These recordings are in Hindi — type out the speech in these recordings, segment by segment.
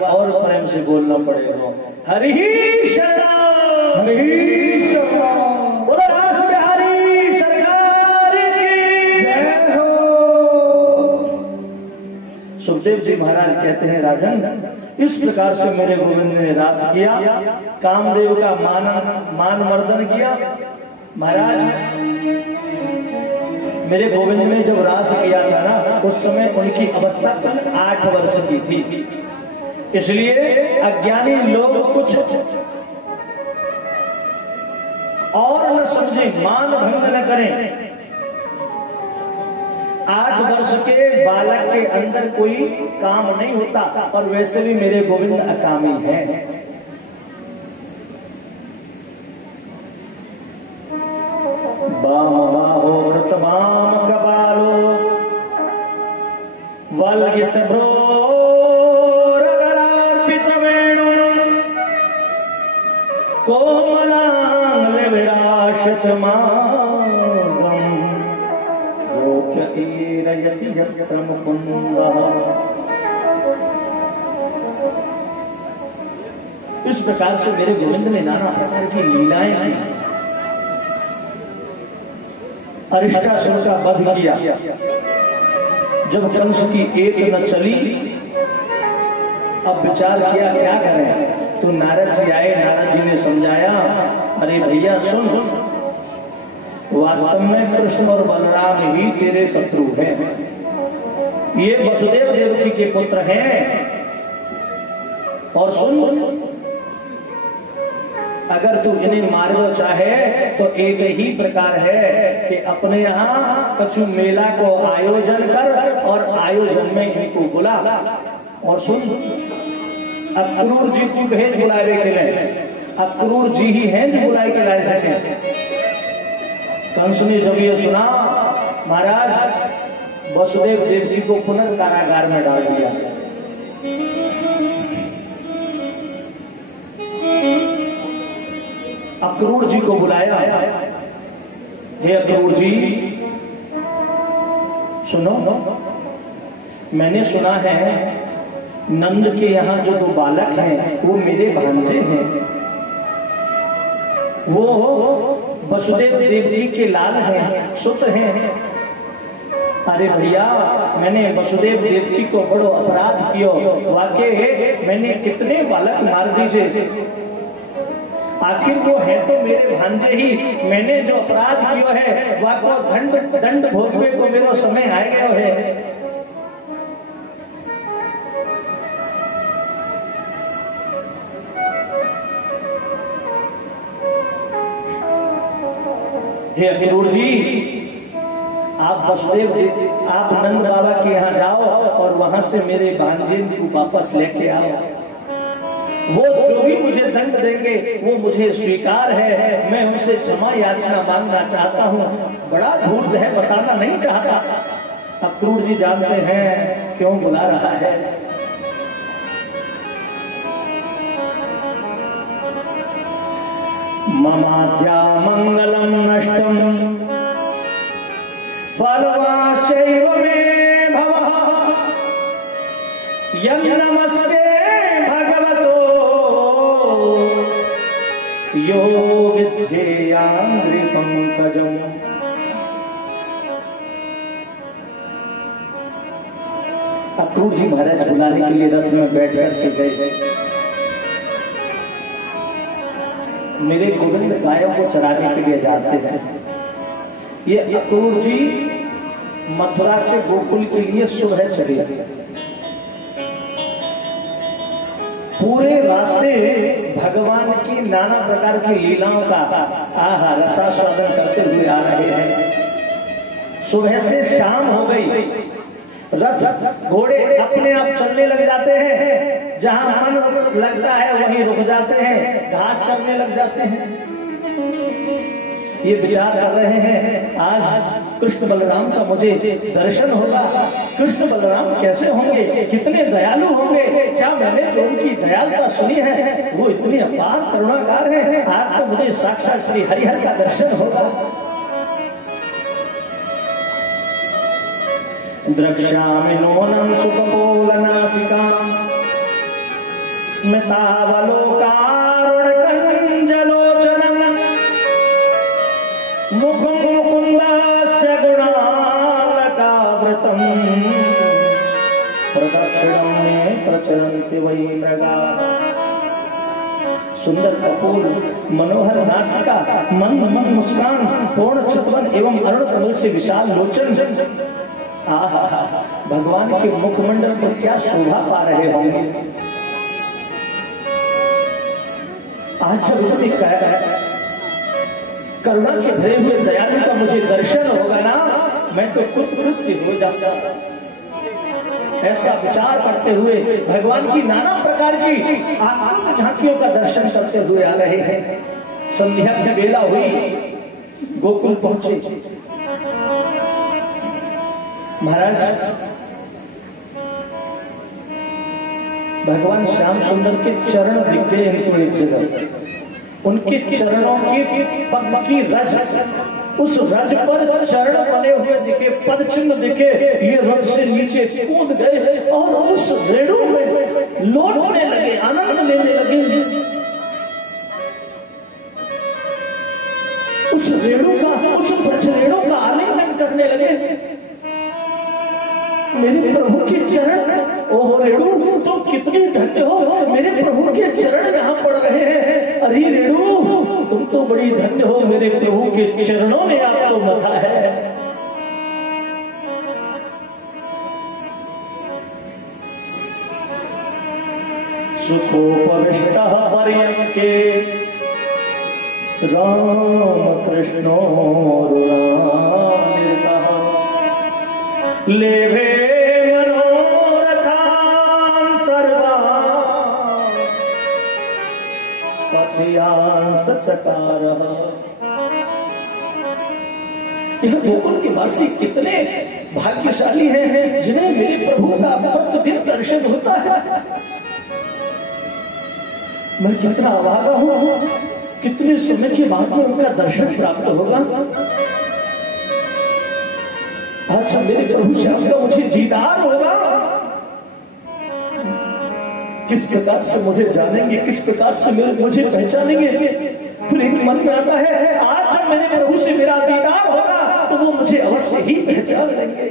बार और प्रेम से बोलना पड़ेगा। हरि शरण, हरि शरण। बोलो रास बिहारी सरकार की जय हो। सुखदेव जी महाराज कहते हैं, राजन इस प्रकार से मेरे गोविंद ने रास किया, कामदेव का मान मर्दन किया। महाराज मेरे गोविंद ने जब रास किया था ना, उस समय उनकी अवस्था 8 वर्ष की थी। इसलिए अज्ञानी लोग कुछ और न समझे, मान भंग न करें। 8 वर्ष के बालक के अंदर कोई काम नहीं होता, और वैसे भी मेरे गोविंद अकामी हैं। बाम बाहो कृतवाम कपालो वल्गित भ्रोरगरार्पित वेणु कोमलांग विराशत मागम गोप्य ईरयति यत्र मुकुंदः। इस प्रकार से मेरे गोविंद ने नाना प्रकार की लीलाएं की। अरिष्टासुर का वध किया। जब कंस की एक न चली, अब विचार किया क्या करें, तो नारद जी आए। नारद जी ने समझाया, अरे भैया सुन, वास्तव में कृष्ण और बलराम ही तेरे शत्रु हैं। ये वसुदेव देवकी के पुत्र हैं। और सुन, अगर तू इन्हें मारना चाहे तो एक ही प्रकार है कि अपने यहाँ कछु मेला को आयोजन कर और आयोजन में इनको बुला। और सुन, अक्रूर जी तू भेज बुलावे के लिए, अक्रूर जी ही हैं जो बुलाए के लाए सके। कंस ने जब ये सुना, महाराज वसुदेव देवकी को पुनः कारागार में डाल दिया। अक्रूर जी को बुलाया, हे अक्रूर जी सुनो, मैंने सुना है नंद के यहाँ जो 2 बालक हैं वो मेरे भांजे हैं, वो वसुदेव देवकी के लाल हैं, सुत हैं। अरे भैया, मैंने वसुदेव देवकी को बड़ो अपराध किया, वाकई मैंने कितने बालक मार दीजिए, आखिर वो है तो मेरे भांजे ही। मैंने जो अपराध किया है वह को दंड भोगवे को मेरा समय आ गया है। हे अक्रूर जी, आप वसुदेव जी, आप नंद बाबा के यहाँ जाओ और वहां से मेरे भांजे को वापस लेके आओ। वो जो भी मुझे दंड देंगे वो मुझे स्वीकार है। मैं उनसे क्षमा याचना मांगना चाहता हूँ, बड़ा धूर्त है, बताना नहीं चाहता। अक्रूर जी जानते हैं क्यों बुला रहा है। ममाद्या मंगलम नष्टम फलवाश्चैव मे भवः यं नमस्ये भगवतो यो विद्धेयाङ्घ्रि पंकजम्। अक्रूर जी महाराज बुलाने के लिए रथ में बैठ करके गए। मेरे गोविंद गायों को चराने के लिए जाते हैं। ये अक्रूर जी मथुरा से गोकुल के लिए सुबह चले, पूरे रास्ते भगवान की नाना प्रकार की लीलाओं का रसास्वादन करते हुए आ रहे हैं। सुबह से शाम हो गई, रथ घोड़े अपने आप चलने लग जाते हैं, जहां मन लगता है वहीं रुक जाते हैं, घास चलने लग जाते हैं। ये विचार कर रहे हैं आज कृष्ण बलराम का मुझे दर्शन होगा। कृष्ण बलराम कैसे होंगे, कितने दयालु होंगे, क्या मैंने जो उनकी दयालुता सुनी है वो इतनी अपार करुणाकार है। आज तो मुझे साक्षात श्री हरिहर का दर्शन होगा। द्रक्ष्यामि नूनं सुकपोलनासिकां स्मितावलोकारुणकञ्जलोचनं मुखं मुकुन्दस्य गुणालकावृतं प्रदक्षिणं मे प्रचरन्ति वै मृगाः। सुंदर कपूर, मनोहर नासिका, मंद मंद मुस्कान, पूर्ण चितवन एवं अरुण कमल से विशाल लोचन। आहा, भगवान के मुखमंडल पर क्या शोभा पा रहे होंगे। आज जब उसने करुणा के भरे हुए दयालु का मुझे दर्शन होगा ना, मैं तो कृतकृत्य हो जाता। ऐसा विचार करते हुए भगवान की नाना प्रकार की आनंद झांकियों का दर्शन करते हुए आ रहे हैं। संध्या की बेला हुई, गोकुल पहुंचे। महाराज, भगवान श्याम सुंदर के चरण दिख गए इनको एक जगह। उनके चरणों की पग की रज, उस रज पर चरण बने हुए दिखे, पद चिन्ह दिखे। ये रज से नीचे कूद गए और उस रेणु में लौटने लगे, आनंद लेने लगे। उस रेणु का, उस ब्रज रेणु का आलिंगन करने लगे। मेरे प्रभु के चरण, ओह रेणु तुम कितनी धन्य हो, मेरे प्रभु के चरण यहाँ पड़ रहे हैं। अरे रेणु तुम तो बड़ी धन्य हो, मेरे प्रभु के चरणों ने आपको मथा है। सुखोपविष्टः पर्यंके राम कृष्णोरुणानिर्तः लेभे मनोरथान् सर्वान् पथयान् सचकारः। यह गोकुल के वासी कितने भाग्यशाली हैं जिन्हें मेरे प्रभु का प्रतिदिन दर्शन होता है। मैं कितना अभागा हूं, कितने समय के बाद में उनका दर्शन प्राप्त होगा। अच्छा, मेरे प्रभु श्याम का मुझे दीदार होगा। किस प्रकार से मुझे जानेंगे, किस प्रकार से मुझे पहचानेंगे। फिर एक मन में आता है, आज जब मेरे प्रभु से मेरा दीदार होगा तो वो मुझे अवश्य ही पहचान लेंगे।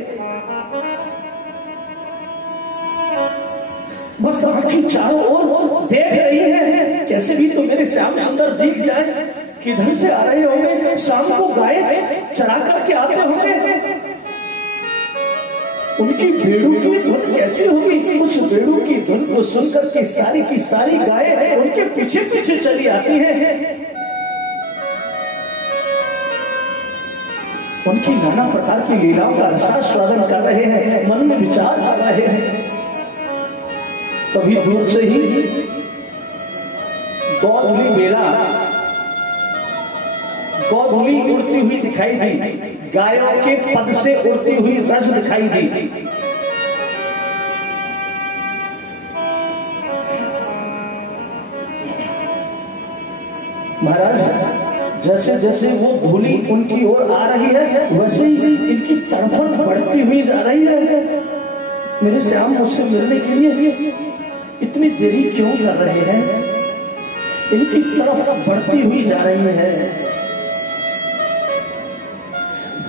बस आंखें चारों ओर देख रही है, कैसे भी तो मेरे श्याम सुंदर दिख जाए। किधर से आ रहे होंगे, शाम को गाय चरा करके आते होंगे। उनकी बेड़ू की धुन कैसी होगी। उस बेड़ू की धुन को सुनकर के सारी की सारी गायें उनके पीछे पीछे चली आती हैं। उनकी नाना प्रकार की लीलाओं का रसास्वादन कर रहे हैं, मन में विचार कर रहे हैं। कभी दूर से ही गौधुली बेला, गौधुली उड़ती हुई दिखाई दी, गायों के पद से उड़ती हुई रज दिखाई दी। महाराज, जैसे जैसे वो धूली उनकी ओर आ रही है, वैसे ही इनकी तड़फन बढ़ती हुई जा रही है। मेरे श्याम मुझसे मिलने के लिए इतनी देरी क्यों कर रहे हैं। इनकी तरफ बढ़ती हुई जा रही है।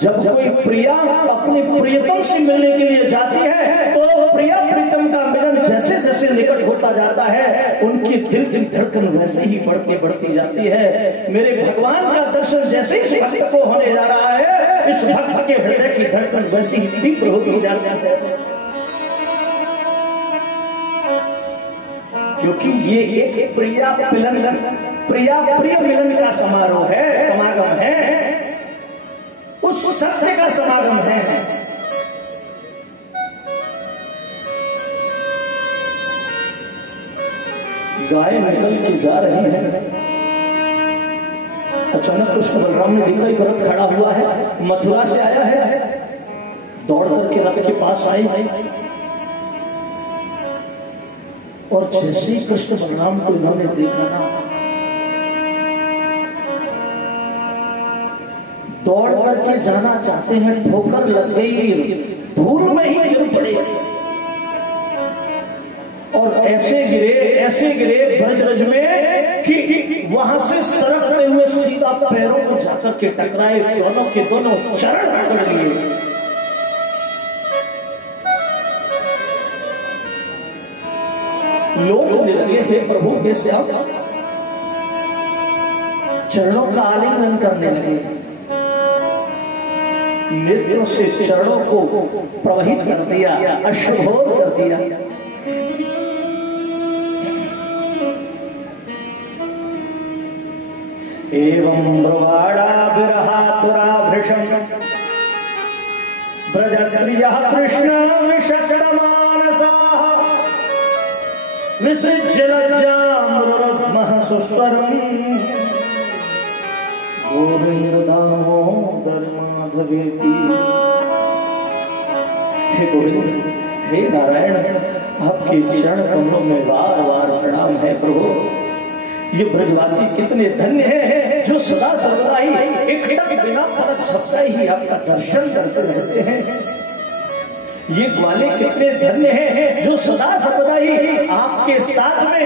जब कोई प्रिया अपने प्रियतम से मिलने के लिए जाती है तो प्रिया प्रीतम का मिलन जैसे जैसे निकट होता जाता है, उनकी दिल की धड़कन वैसे ही बढ़ती बढ़ती जाती है। मेरे भगवान का दर्शन जैसे इस भक्त को होने जा रहा है, इस भक्त के हृदय की धड़कन वैसी ही तीव्र होती जाती है। क्योंकि ये एक प्रिया प्रिय मिलन का समारोह है, समागम है, उस सत्य का समागम है। गाय निकल के जा रही है। अचानक कृष्ण बलराम ने देखा एक रथ खड़ा हुआ है, मथुरा से आया है। दौड़ करके रथ के पास आई और जैसे ही कृष्ण बलराम को इन्होंने देखा ना, दौड़ करके जाना चाहते हैं, ठोकर लग गई, धूल में ही गिर पड़े। और ऐसे गिरे ब्रजरज में कि वहां से सरकते हुए सीधा पैरों को जाकर के टकराए, दोनों के दोनों चरण पकड़ लिए। लौटने लगे, हे प्रभु कैसे आप, चरणों का आलिंगन करने लगे, नेत्रों से चरणों को प्रवहित कर दिया, अश्रुभोर कर दिया। एवं ब्रवाड़ा विरहातुराभृशं ब्रजस्त्रियः कृष्ण विषक्तमानसाः विसृज्य लज्जाम्रुरुध्मः सुस्वरम् गोविंद दामोदर माधवेति। हे गोविंद, हे नारायण, आपके चरण कमलों में बार बार प्रणाम है प्रभु। ये ब्रजवासी कितने धन्य हैं जो सदा सर्वदा ही एक बिना पलक झपकाए ही आपका दर्शन करते रहते हैं। ये ग्वाले कितने धन्य हैं जो सदा सर्वदा ही आपके साथ में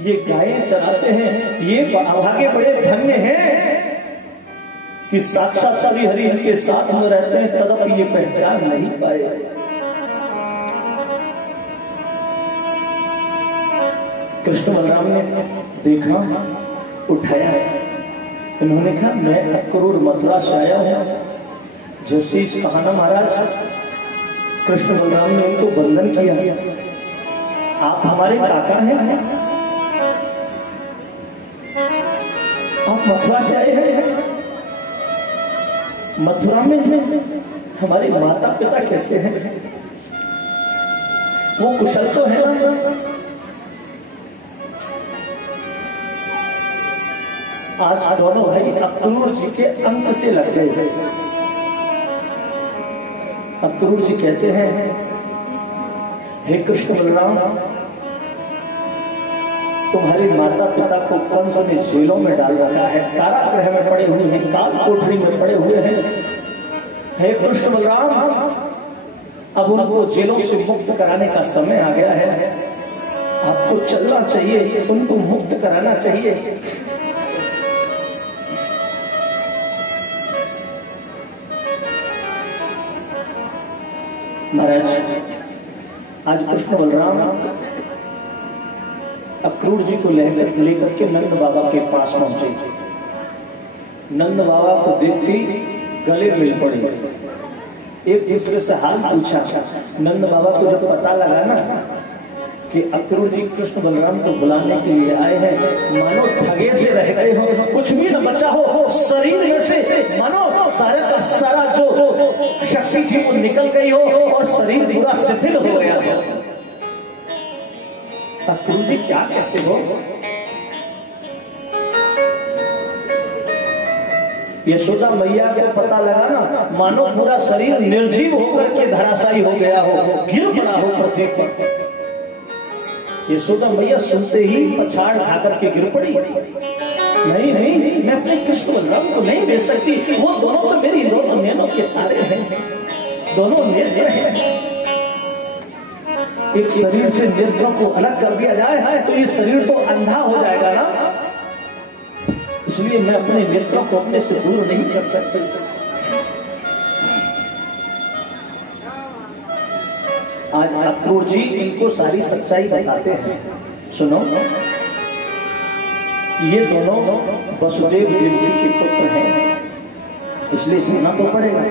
ये गायें चराते हैं। ये अभागे बड़े धन्य हैं कि साक्षात श्री हरि के साथ में रहते हैं, तदपि ये पहचान नहीं पाए। कृष्ण बलराम ने देखा, उठाया, इन्होंने कहा मैं अक्रूर मथुरा से आया हूं। जैसे कहा ना महाराज, कृष्ण बलराम ने उनको वंदन किया, आप हमारे काका हैं, आप मथुरा से आए हैं, मथुरा में हमारे माता पिता कैसे हैं, वो कुशल तो है ना? आज दोनों भाई अक्रूर जी के अंक से लग गए। अक्रूर जी कहते हैं, हे कृष्ण बलराम, तुम्हारे माता पिता को कंस ने जेलों में डाल रखा है, कारागृह में पड़े हुए हैं, काल कोठरी में पड़े हुए हैं। हे कृष्ण बलराम, अब उनको जेलों से मुक्त कराने का समय आ गया है, आपको चलना चाहिए, उनको मुक्त कराना चाहिए। महाराज, आज कृष्ण बलराम अक्रूर जी को लेकर के नंद बाबा के पास पहुंचे। नंद बाबा को देखते गले मिल पड़े, एक दूसरे से हाल पूछा। नंद बाबा को जब पता लगा ना कि अक्रूर जी कृष्ण बलराम को बुलाने के लिए आए हैं, मानो ठगे से रह गए हो, कुछ भी न बचा हो शरीर में से, मानो सारे का सारा जो शक्ति थी वो निकल गई हो और शरीर पूरा शिथिल हो गया हो। अक्रूर जी क्या कहते हो? यशोदा मैया को पता लगा ना, मानो पूरा शरीर निर्जीव होकर के धराशायी हो गया हो, गिर पड़ा हो पृथ्वी पर। यशोदा मैया सुनते ही पछाड़ खाकर के गिर पड़ी। नहीं नहीं, मैं अपने कृष्ण बलराम को नहीं दे सकती, वो दोनों तो मेरी दोनों नैनों के तारे हैं, दोनों नेत्र हैं। एक शरीर से नेत्रों को अलग कर दिया जाए तो ये शरीर तो अंधा हो जाएगा ना, इसलिए मैं अपने नेत्रों को अपने से दूर नहीं कर सकती। आज अक्रूर जी इनको सारी सच्चाई बताते हैं। सुनो, ये दोनों वसुदेव देवकी के पुत्र हैं, इसलिए सुनना तो पड़ेगा।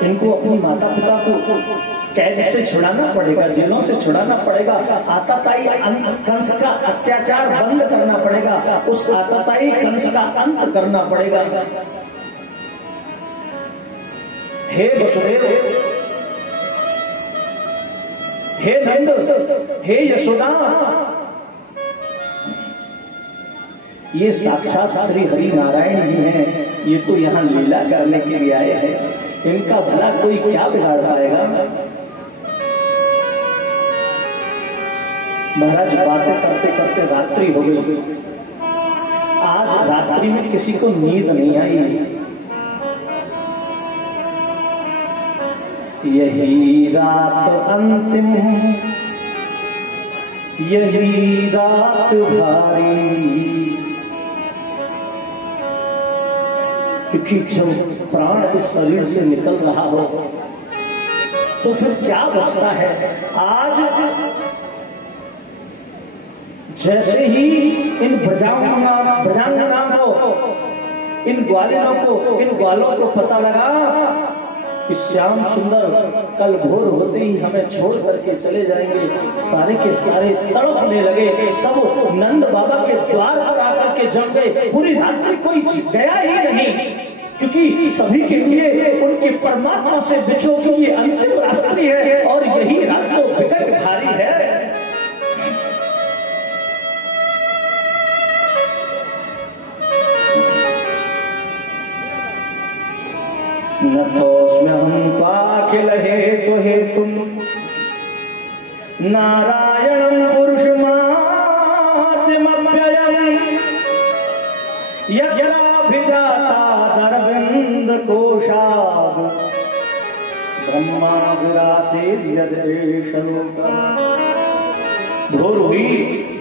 इनको अपनी माता पिता को कैद से छुड़ाना पड़ेगा, जेलों से छुड़ाना पड़ेगा, आताताई कंस का अत्याचार बंद करना पड़ेगा, उस आताताई कंस का अंत करना पड़ेगा। हे वसुदेव, हे नंद, हे यशोदा, ये साक्षात श्री हरि नारायण ही हैं, ये तो यहाँ लीला करने के लिए आए हैं, इनका भला कोई क्या बिगाड़ पाएगा? महाराज, बातें करते करते रात्रि हो गई। आज रात्रि में किसी को नींद नहीं आई। यही रात अंतिम, यही रात भारी, क्योंकि जब प्राण इस शरीर से निकल रहा हो तो फिर क्या बचता है। आज जैसे ही इन ब्रजांगनाओं को, इन ग्वालिनों को, इन ग्वालों को पता लगा कि श्याम सुंदर कल भोर होते ही हमें छोड़ करके चले जाएंगे, सारे के सारे तड़पने लगे। सब नंद बाबा के द्वार पर आकर के जम गए। पूरी रात्रि कोई गया ही नहीं, क्योंकि सभी के लिए उनके परमात्मा से बिछो की ये अंतिम रात्रि है और यही रात तो विकट भारी है। न तो उसमें हम पाखिल हे तो हे तुम नारायण पुरुषमाद्यमप्ययम् यज्ञाभिजाता दरविंद कोशाद ब्रह्माग्रासेद यदेशलोका। भोर हुई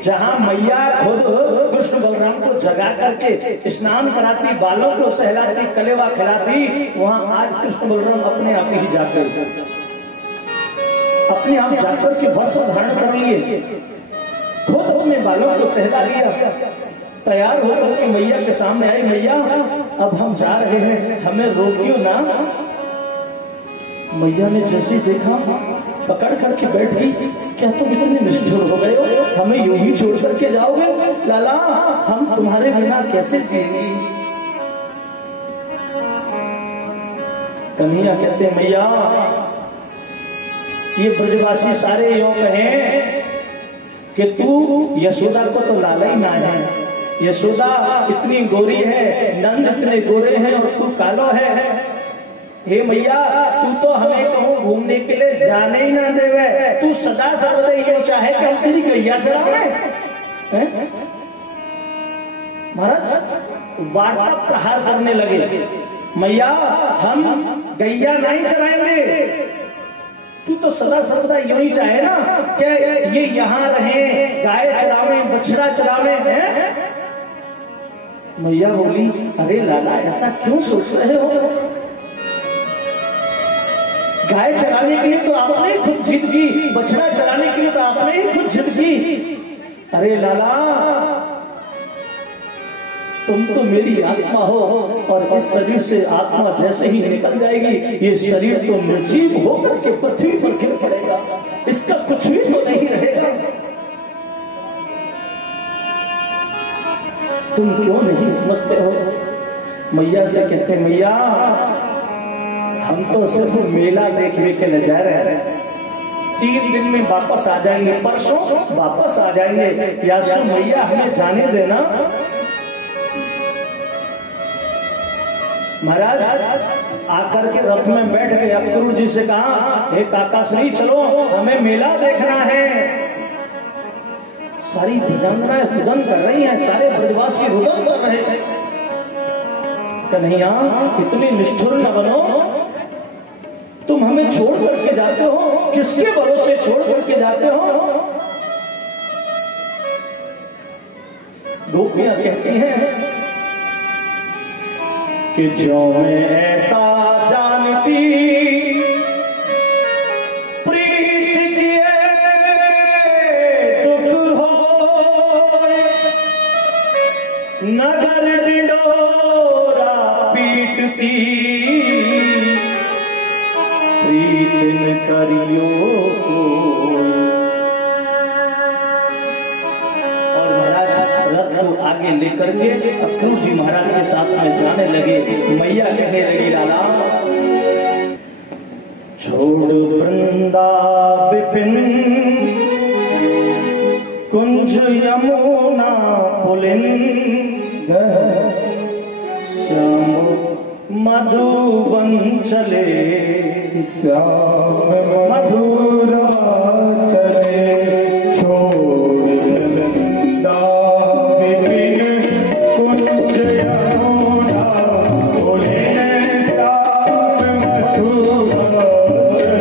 जहां मैया खुद कृष्ण बलराम को जगा करके स्नान कराती, बालों को सहलाती, कलेवा खिलाती, वहां आज कृष्ण बलराम अपने आप ही जाकर के वस्त्र धारण कर लिए, खुद अपने बालों को सहला लिया, तैयार होकर के मैया के सामने आई। मैया अब हम जा रहे हैं, हमें रोकियो ना। मैया ने जैसे देखा पकड़ करके बैठ गई। क्या तुम इतने निष्ठुर हो गए हो, हमें यूं ही छोड़ करके जाओगे? लाला हम तुम्हारे बिना कैसे जिएंगे? कन्हैया कहते मैया ये ब्रजवासी सारे यूं कहें कि तू यशोदा को तो लाला ही ना है। यशोदा इतनी गोरी है, नंद इतने गोरे हैं और तू कालो है। हे मैया तू तो हमें कहूँ घूमने के लिए जाने ही ना देवे, तू सदा सर्वदा ये चाहे कि हम तेरी गैया चरावे। महाराज वार्ता प्रहार करने लगे। मैया हम गैया नहीं चराएंगे, तू तो सदा सर्वदा यूं ही चाहे ना कि ये यहाँ रहे, गाय चरावे, बछड़ा चरावे हैं। मैया बोली अरे लाला ऐसा क्यों सोच रहे हो? गाय चराने के लिए तो आपने ही खुद जिद की, बछड़ा चराने के लिए तो आपने ही खुद जिद की। अरे लाला तुम तो मेरी आत्मा हो और इस शरीर से आत्मा जैसे ही निकल जाएगी ये शरीर तो निर्जीव होकर के पृथ्वी पर गिर पड़ेगा, इसका कुछ भी तो नहीं रहेगा। तुम क्यों नहीं समझते हो? मैया से कहते मैया हम तो सिर्फ मेला देखने के लिए जा रहे हैं, 3 दिन में वापस आ जाएंगे, परसों वापस आ जाएंगे। यासु मैया हमें जाने देना। महाराज आकर के रथ में बैठ गए, अक्रूर जी से कहा हे काका श्री चलो हमें मेला देखना है। सारी ब्रजांगनाएं रुदन कर रही हैं, सारे ब्रजवासी रुदन कर रहे हैं। कन्हैया इतनी निष्ठुर न बनो, तुम हमें छोड़ करके जाते हो, किसके भरोसे छोड़ करके जाते हो? गोपियां कहती हैं कि जो मैं ऐसा जानती प्रीत किए दुख हो, नगर डिंडोरा पीटती प्रीत न करियो। और महाराज रथ को आगे लेकर के अक्रूर जी महाराज के साथ में जाने लगे। मैया कहने लगी लाला छोड़ वृंदा विपिन कुंज यमुना पुलिन श्याम मधुबन चले, श्याम मधुरा चले। छोड़ वृंदा विपिन कुंज यमुना पुलिन श्याम मधुबन चले।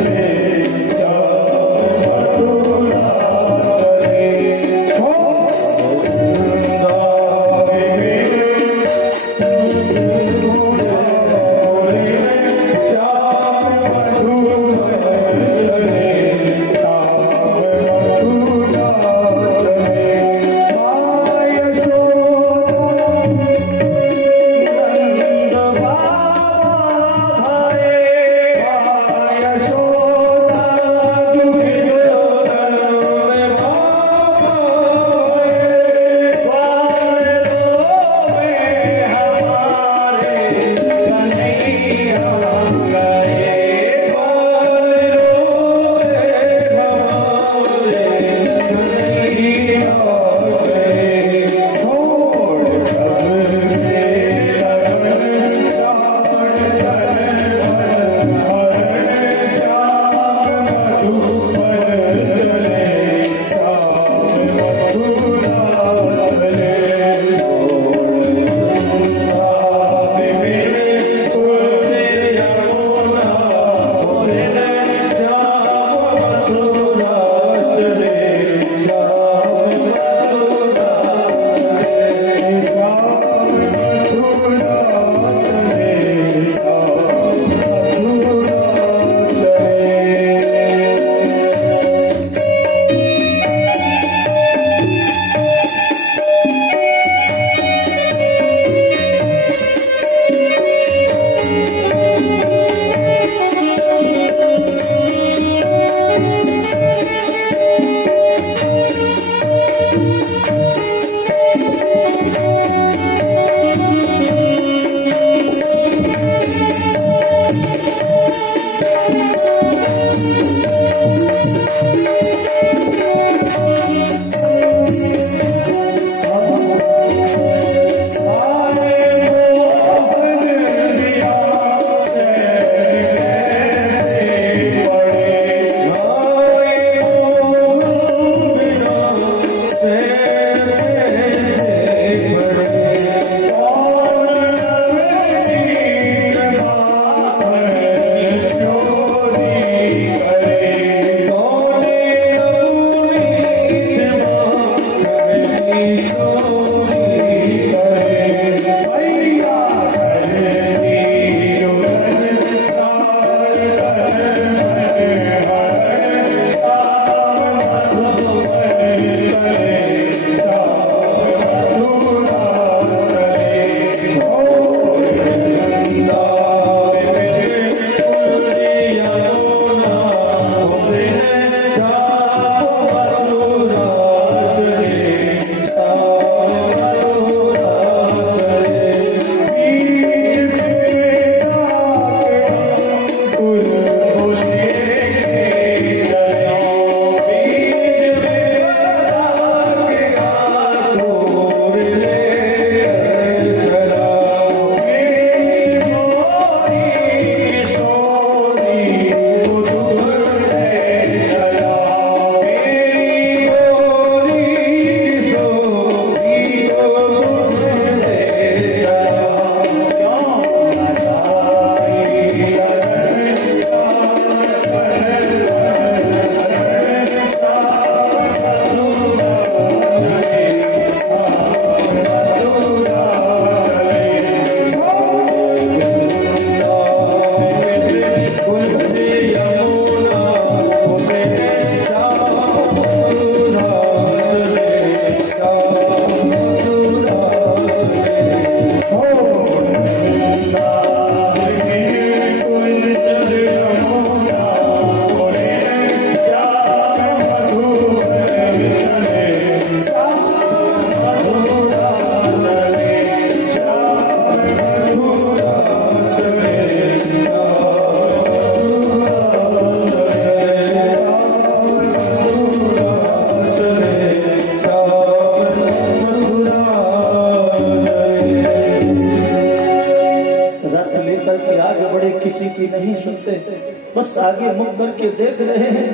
आगे मुख करके देख रहे हैं।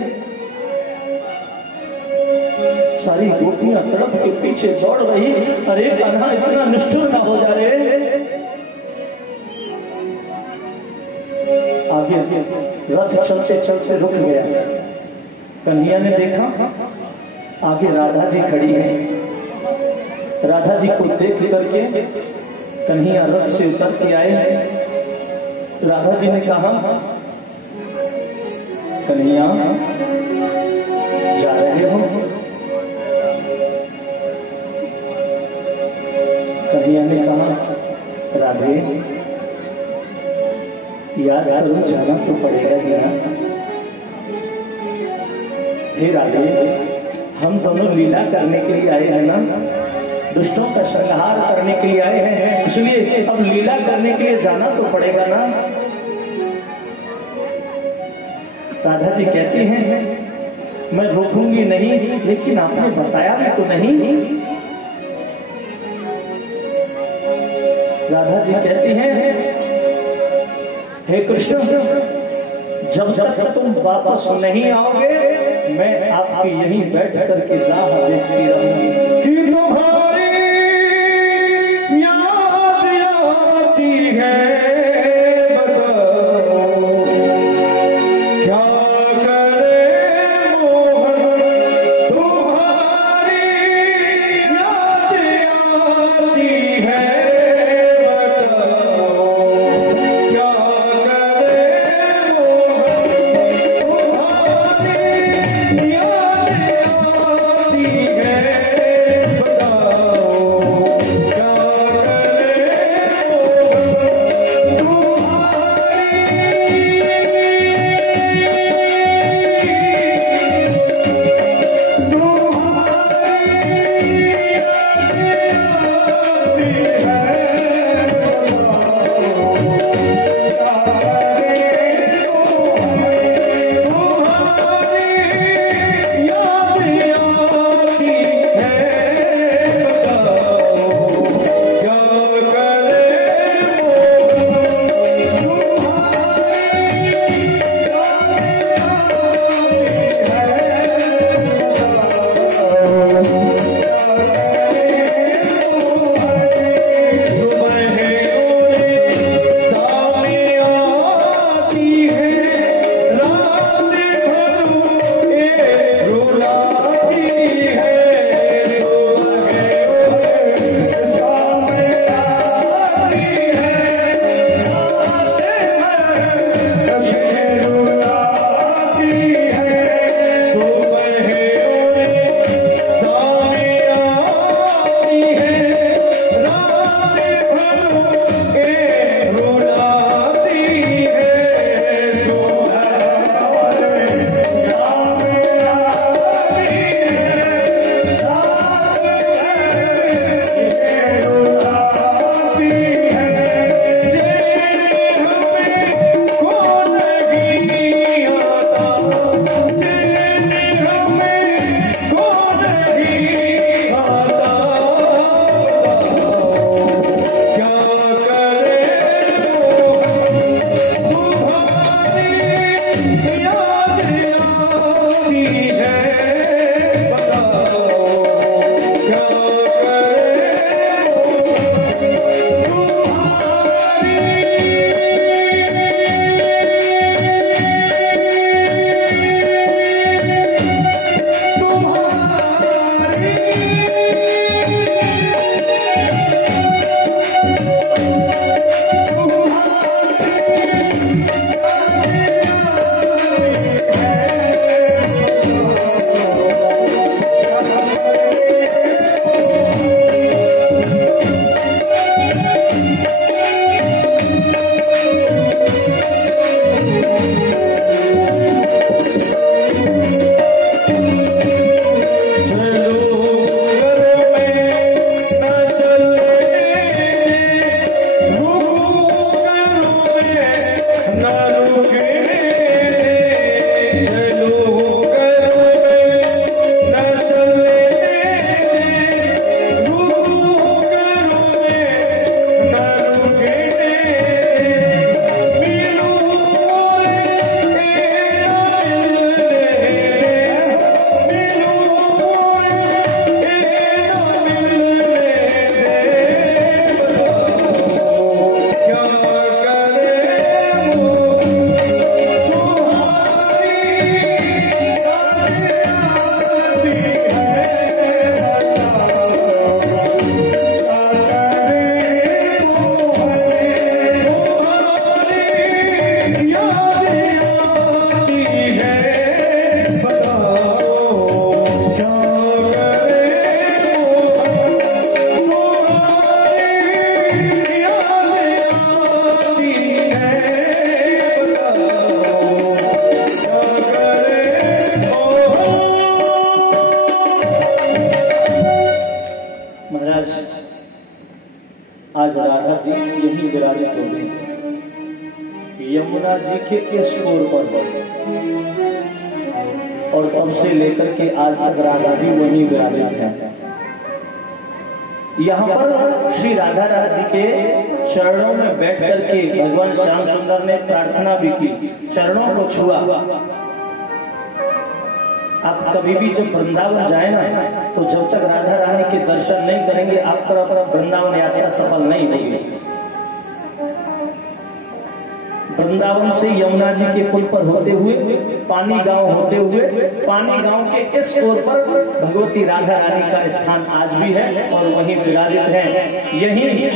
सारी गोपियां तड़प के पीछे दौड़ रही। अरे कान्हा इतना निष्ठुर ना हो जा रहे। आगे रथ चलते चलते रुक गया। कन्हैया ने देखा आगे राधा जी खड़ी है। राधा जी को देख करके कन्हैया रथ से उतर के आए। राधा जी ने कहा, कन्हैया जा रहे हो? कन्हैया ने कहा, राधे याद करो जाना तो पड़ेगा ही ना। हे राधे, हम दोनों लीला करने के लिए आए हैं ना, दुष्टों का संहार करने के लिए आए हैं, इसलिए अब लीला करने के लिए जाना तो पड़ेगा ना। राधा जी कहती हैं, मैं रोकूंगी नहीं, लेकिन आपने बताया भी तो नहीं। राधा जी कहती हैं, हे कृष्ण, जब तक तुम वापस नहीं आओगे मैं आपकी यहीं बैठ करके राह देखती रहूंगी कि तुम्हारी याद आती है। बताओ क्या करे मोहन, तुम्हारी याद आती है। यमुना जी के इस ओर पर, और तब से लेकर के आज तक राधा जी वहीं विराजित हैं। यहाँ पर श्री राधा रानी के चरणों में बैठ करके भगवान श्याम सुंदर ने प्रार्थना भी की, चरणों को छुआ। आप कभी भी जब वृंदावन जाए ना, तो जब तक राधा रानी के दर्शन नहीं करेंगे आपका वृंदावन यात्रा सफल नहीं होगी। वृंदावन से यमुना जी के पुल पर होते हुए, पानी गांव होते हुए, पानी गांव के इस ओर पर भगवती राधा रानी का स्थान आज भी है और वहीं विराजित है। यही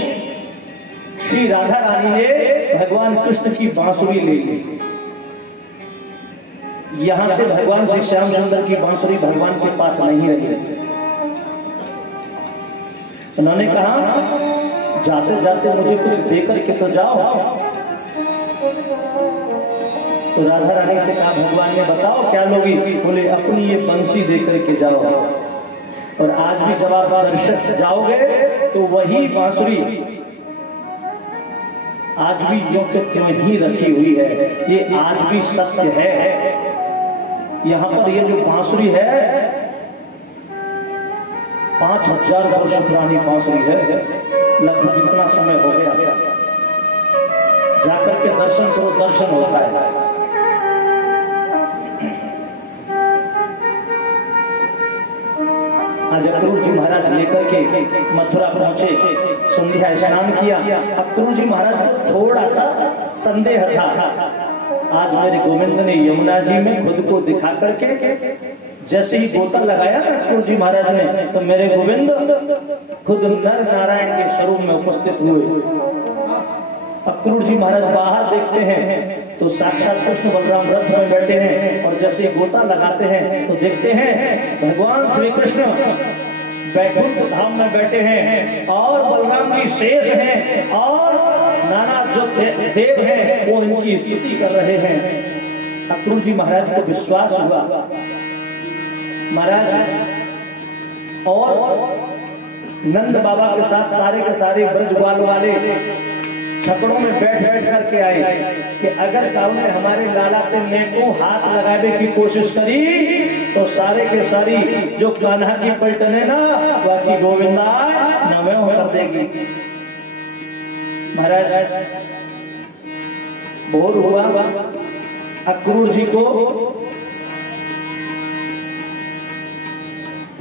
श्री राधा रानी ने भगवान कृष्ण की बांसुरी ले ली। यहां से भगवान श्री श्याम सुंदर की बांसुरी भगवान के पास नहीं रही। उन्होंने कहा जाते जाते मुझे कुछ देकर के तो जाओ। तो राधा रानी से कहा भगवान ने बताओ क्या लोगी? बोले अपनी ये बंसी देकर के जाओ। और आज भी जब आप दर्शन जाओगे तो वही बांसुरी आज भी जो के त्यों ही रखी हुई है। ये आज भी सत्य है। यहाँ पर ये जो बांसुरी है 5000 वर्ष पुरानी बांसुरी है। लगभग इतना समय हो गया, जाकर के दर्शन करो, दर्शन होता है। आज अक्रूर जी महाराज लेकर के मथुरा पहुंचे, संध्या स्नान किया। अक्रूर जी महाराज को थोड़ा सा संदेह था। आज मेरे गोविंद ने यमुना जी में खुद को दिखा करके जैसे ही गोता लगाया ना अक्रूर जी महाराज ने, तो मेरे गोविंद खुद नर नारायण के स्वरूप में उपस्थित हुए। अक्रूर जी महाराज बाहर देखते हैं तो साक्षात कृष्ण बलराम रथ में बैठे हैं, और जैसे गोता लगाते हैं तो देखते हैं भगवान श्री कृष्ण वैकुंठ धाम में बैठे हैं और बलराम जी शेष हैं और नाना जो देव हैं वो इनकी स्तुति कर रहे हैं। अक्रूर जी महाराज को विश्वास हुआ महाराज, और नंद बाबा के साथ सारे के सारे ब्रजवाल वाले छकड़ों में बैठ बैठ करके आए कि अगर काऊ ने हमारे लाला के नेको हाथ लगाने की कोशिश करी तो सारे के सारी जो कान्हा की पलटने ना बाकी गोविंदा नवे कर देगी। महाराज भोर हुआ, अक्रूर जी को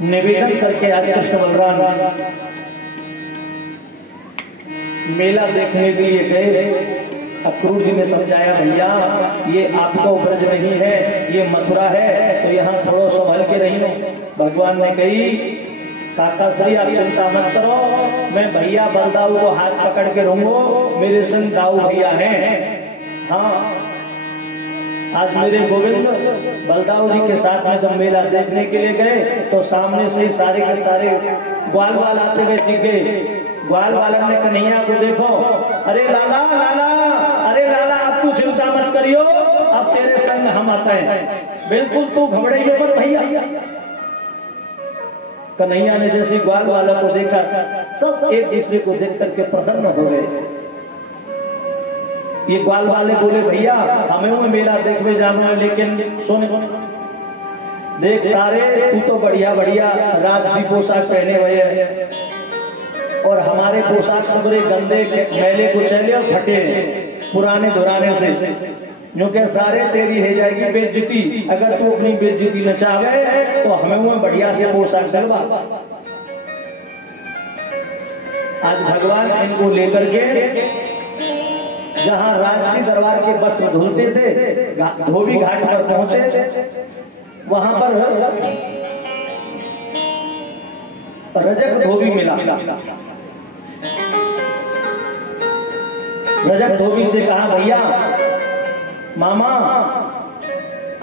निवेदन करके आज कृष्ण बलराम मेला देखने के लिए गए। अक्रूर जी ने समझाया भैया ये आपका ब्रज नहीं है, ये मथुरा है, तो यहाँ थोड़ा संभल के रहियो। भगवान ने कही काका श्री आप चिंता मत करो, मैं भैया बलदाऊ को हाथ पकड़ के रहूंगा, मेरे संग दाऊ भैया हैं। हाँ आज मेरे गोविंद बलदाऊ जी के साथ में जब मेला देखने के लिए गए तो सामने से ही सारे के सारे ग्वाल वाल आते हुए दिख गए। ग्वाल वालन ने कन्हैया को देखो, अरे लाला लाला, अरे लाला अब तू चिंता मत करियो, अब तेरे संग हम आते हैं, बिल्कुल तू घबराइयो मत भैया। कन्हैया ने जैसे ग्वाल वाला को देखा सब एक दूसरे को देख करके प्रसन्न हो गए। ये ग्वाल वाले बोले भैया हमें वो मेला देखने जाना है, लेकिन सुन देख सारे तू तो बढ़िया बढ़िया राजसी पोशाक पहने हुए है और हमारे पोशाक सबरे गंदे मैले कुचैले और फटे पुराने धुराने से, जो के सारे तेरी है जाएगी बेइज्जती। अगर तू अपनी बेइज्जती न चाहे तो हमें वो बढ़िया से पोशाक डलवा। आज भगवान इनको लेकर के जहां राजसी दरबार के वस्त्र धुलते थे धोबी घाट पर पहुंचे, वहां पर रजक धोबी मिला। रजक धोबी से कहा भैया मामा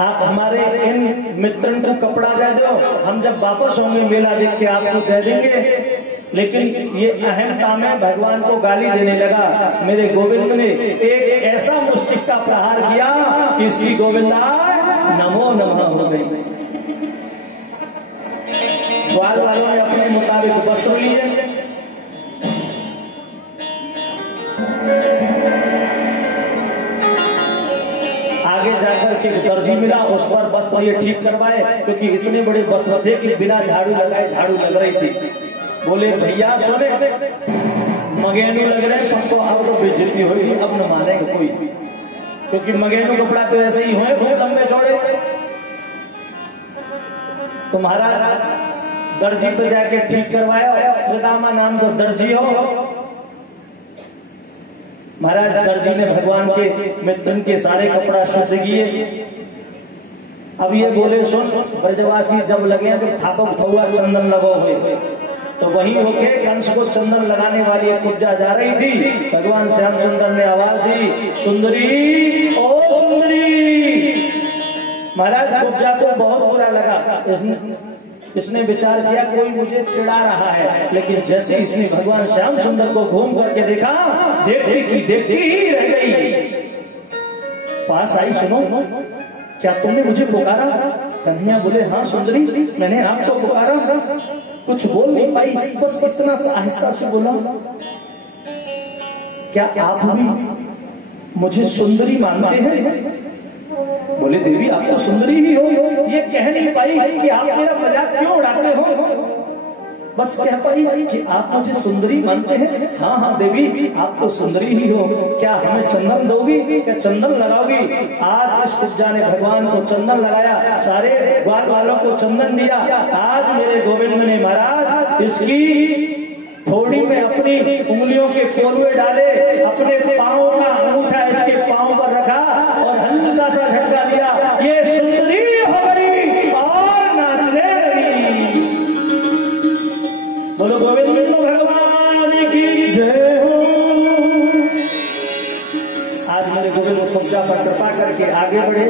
आप हमारे इन मित्रन को कपड़ा दे दो, हम जब वापस होंगे मेला देख के आपको दे देंगे। लेकिन ये अहम काम है, भगवान को गाली देने लगा। मेरे गोविंद ने एक ऐसा मुष्टिक का प्रहार किया कि इसकी गोविंदा नमो नमः हो गई। ग्वाल वालों ने अपने मुताबिक वस्त्र लिए, वस्त्र ये ठीक करवाए, क्योंकि इतने बड़े वस्त्र थे कि बिना झाड़ू लगाए झाड़ू लग रही थी। बोले भैया सुने, मगेनू लग रहे सबको, अब तो बेइज्जती होगी, अब न मानेगा कोई, क्योंकि मगेनू कपड़ा तो ऐसे ही हुए बहुत लंबे चौड़े। तुम्हारा दर्जी पे जाके ठीक करवाया, श्रीदामा नाम तो दर्जी हो। महाराज दर्जी ने भगवान के मित्रन के सारे कपड़ा शुद्ध किए। अब ये बोले सुन, ब्रजवासी जब लगे तो थापक थुआ चंदन लगो हुए, तो वही होके कंस को चंदन लगाने वाली एक कुब्जा जा रही थी। भगवान श्याम सुंदर ने आवाज दी, सुंदरी ओ सुंदरी। महाराज कुब्जा को बहुत बुरा लगा, इसने विचार किया कोई मुझे चिढ़ा रहा है, लेकिन जैसे इसने भगवान श्याम सुंदर को घूम करके देखा, देखती ही रह गई। पास आई, सुनो क्या तुमने मुझे पुकारा? कन्हैया बोले हाँ सुंदरी, मैंने आपको पुकारा। कुछ बोल नहीं पाई, बस इतना आहिस्ता से बोला, क्या आप भी मुझे सुंदरी मानते हैं? बोले देवी आप तो सुंदरी ही हो। ये कह नहीं पाई कि आप मेरा मजाक क्यों उड़ाते हो, बस कह पाई कि आप मुझे सुंदरी मानते हैं। हाँ हाँ देवी आप तो सुंदरी ही हो, क्या हमें चंदन दोगी, क्या चंदन लगाओगी? आज इस कुब्जा ने भगवान को चंदन लगाया, सारे ग्वाल वालों को चंदन दिया। आज मेरे गोविंद ने महाराज इसकी थोड़ी में अपनी उंगलियों के कोलुए डाले, अपने पांव का अंगूठा इसके पांव पर रखा और हल्का सा झटका दिया, ये सुंदरी हो गई और नाचने लगी। बोलो गोविंद भगवान की जय हो। आज मेरे गोविंद कुब्जा पर कृपा करके आगे बढ़े,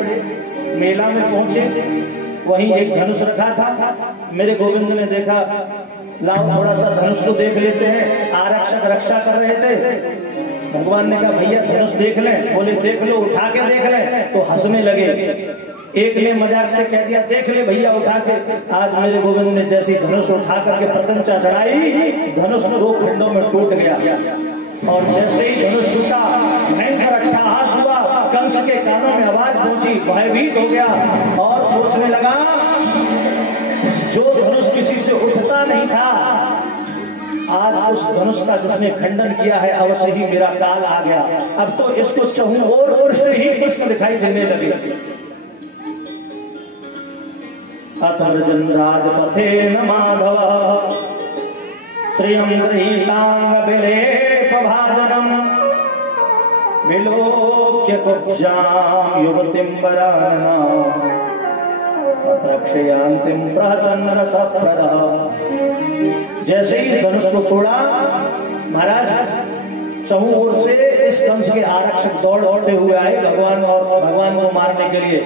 मेला में पहुंचे, वहीं एक धनुष रखा था। मेरे गोविंद ने देखा, लाओ थोड़ा सा धनुष को देख लेते हैं। आरक्षक रक्षा कर रहे थे, भगवान ने कहा भैया धनुष देख लें। बोले देख लो, उठा के देख लें। तो हंसने लगे। एक ने मजाक से कह दिया देख ले भैया उठा के। आज मेरे गोविंद ने जैसी धनुष उठा करके प्रतंचा चढ़ाई, धनुष 2 खंडों में टूट गया, और जैसे ही धनुष टूटा भयंकर अट्टहास हुआ, कंस के कानों में आवाज पहुंची, भयभीत हो गया और सोचने लगा जो धनुष किसी से उठता नहीं था, आज उस धनुष का जिसने खंडन किया है अवश्य ही मेरा काल आ गया। अब तो इसको चहु और से ही कृष्ण दिखाई देने लगे। अथर्जन राजपथे न माधव स्त्रियं गृहीतांग विलेप भाजनम विलोक्य कुब्जां युवतिं वरानना प्रक्षयांतिम प्रहसन रसप्रदः। जैसे ही धनुष को तोड़ा, महाराज चहु ओर से इस कंस के आरक्षक दौड़ते हुए आए भगवान और भगवान को मारने के लिए।